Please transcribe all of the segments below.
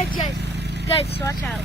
Guys, watch out.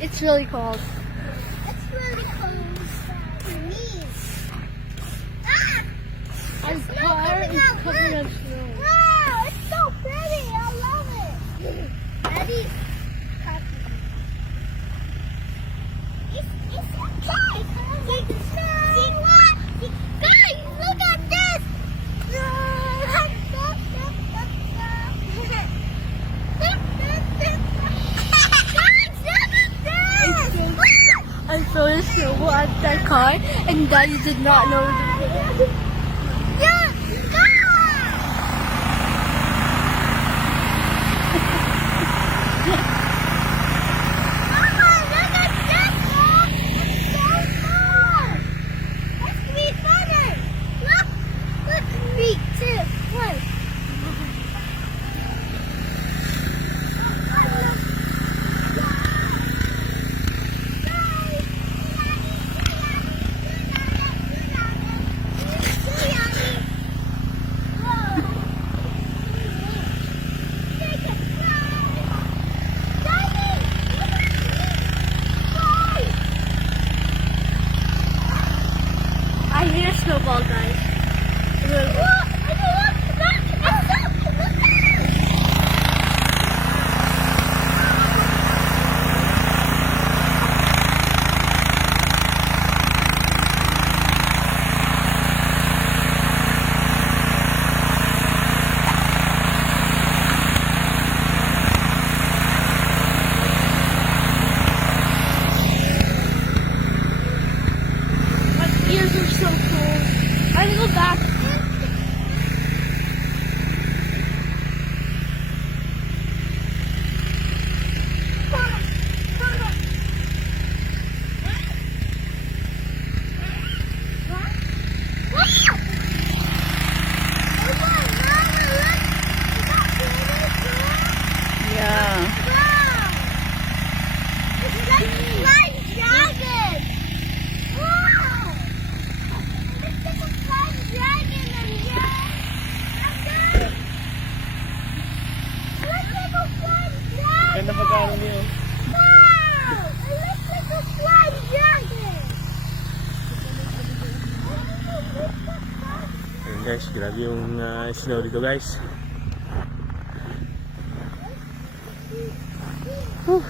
It's really cold. It's really cold for me. Ah! Our It's not car coming is out. covered in Look. snow. Wow, it's so pretty. I love it. Daddy, it's okay. See what? Guys, look at this. I saw the snow at that car, and Daddy did not know. Yeah, go! Mama, look at this, Mom! It's so fun! Let's be funner! Look, me too. Look. I hear snowball, guys. My ears are so cold. I have to go back. Yeah. Ganda pagkano niyo. Ayun guys, grabe yung snow dito guys. Whew.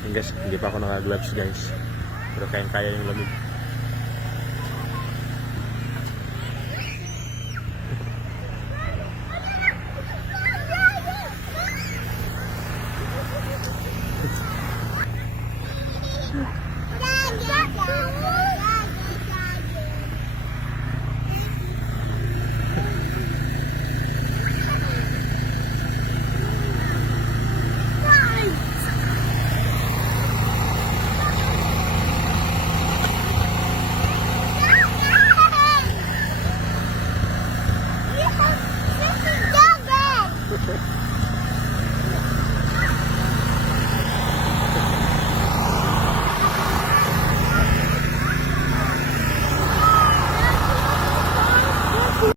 Ayun guys, hindi pa ako naka-gloves guys. Pero kayang-kaya yung lamig.